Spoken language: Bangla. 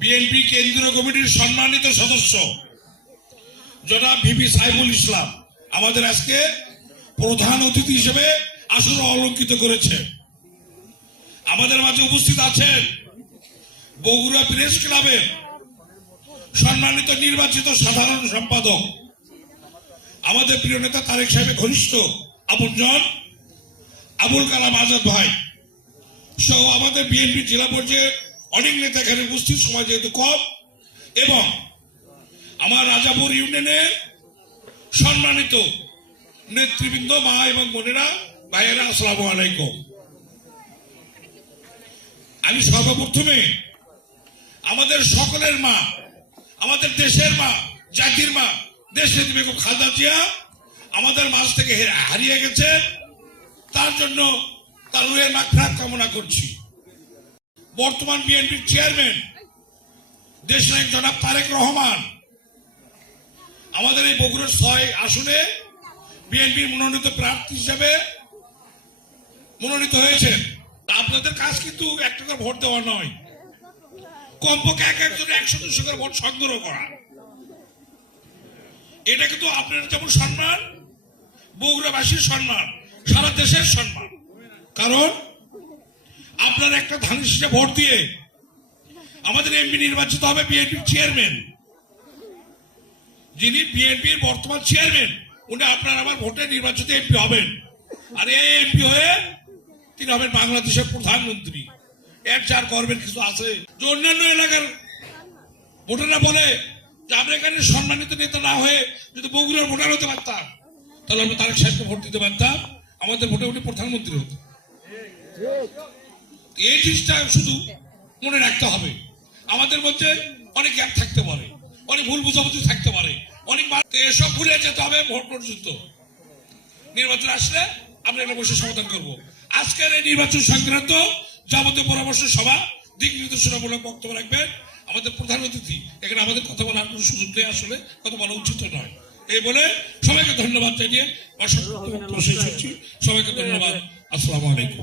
বিএনপি কেন্দ্রীয় কমিটির সম্মানিত সদস্য জনাব ভিপি সাইফুল ইসলাম আমাদের আজকে প্রধান অতিথি হিসেবে আসলে অলঙ্কিত করেছে। আমাদের মাঝে উপস্থিত আছেন বগুড়া প্রেস ক্লাবের সম্মানিত নির্বাচিত সাধারণ সম্পাদক আমাদের প্রিয় নেতা তারেক সাহেবের ঘনিষ্ঠ আপনজন আবুল কালাম আজাদ ভাই সহ আমাদের বিএনপি জেলা পর্যায়ে অনেক নেতা এখানে উপস্থিত, সময় যেহেতু কম, এবং আমার রাজাপুর ইউনিয়নের সম্মানিত নেতৃবৃন্দ, মা এবং বোনেরা, ভাইয়েরা, আসসালামু আলাইকুম। আমি সর্বপ্রথমে আমাদের সকলের মা, আমাদের দেশের মা, জাতির মা, দেশ নেত্রী বেগম খালেদা জিয়া আমাদের মাঝ থেকে হারিয়ে গেছে, তার জন্য তার রুহের মাগফিরাত কামনা করছি। বর্তমান বিএনপির চেয়ারম্যান দেশনায়ক জনাব তারেক রহমান আমাদের এই বগুড়ার ৬ আসনে বিএনপির মনোনীত প্রার্থী হিসেবে মনোনীত হয়েছেন। আপনাদের কাজ কিন্তু একটা করে ভোট দেওয়া নয়, কমপক্ষে একজন ১০০-২০০ করে ভোট সংগ্রহ করা। এটা কিন্তু আপনার যেমন সম্মান, বগুড়াবাসীর সম্মান, সারা দেশের সম্মান। কারণ আপনার একটা ধানের শীষে ভোট দিয়ে আমাদের এমপি নির্বাচিত হবে বিএনপির চেয়ারম্যান, যিনি বিএনপির বর্তমান চেয়ারম্যান, উনি আপনার আমার ভোটে নির্বাচিত এমপি হবেন। আর এই এমপি হয়ে তিনি হবেন বাংলাদেশের প্রধানমন্ত্রী। এর যার করবেন কিছু আছে যে অন্যান্য এলাকার ভোটাররা বলে যে আমরা এখানে সম্মানিত নেতা না হয়ে যদি বগুড়ার ভোটার হতে পারতাম তাহলে আমরা তারেক সাহেবকে ভোট দিতে পারতাম, আমাদের ভোটে উনি প্রধানমন্ত্রী হতো। এই জিনিসটা শুধু মনে রাখতে হবে। আমাদের মধ্যে অনেক গ্যাপ থাকতে পারে, অনেক ভুল বুঝাবুঝি থাকতে পারে, অনেক এসব ভুলে যেতে হবে। ভোট পর্যন্ত নির্বাচন আসলে আমরা এটা বসে সমাধান করবো। আজকের এই নির্বাচন সংক্রান্ত যাবতীয় পরামর্শ সভা, দিক নির্দেশনামূলক বক্তব্য রাখবেন আমাদের প্রধান অতিথি। এখানে আমাদের কথা বলার কোনো সুযোগ নেই, আসলে কথা বলা উচিত নয়। এই বলে সবাইকে ধন্যবাদ জানিয়ে সবাইকে ধন্যবাদ। আসসালামু আলাইকুম।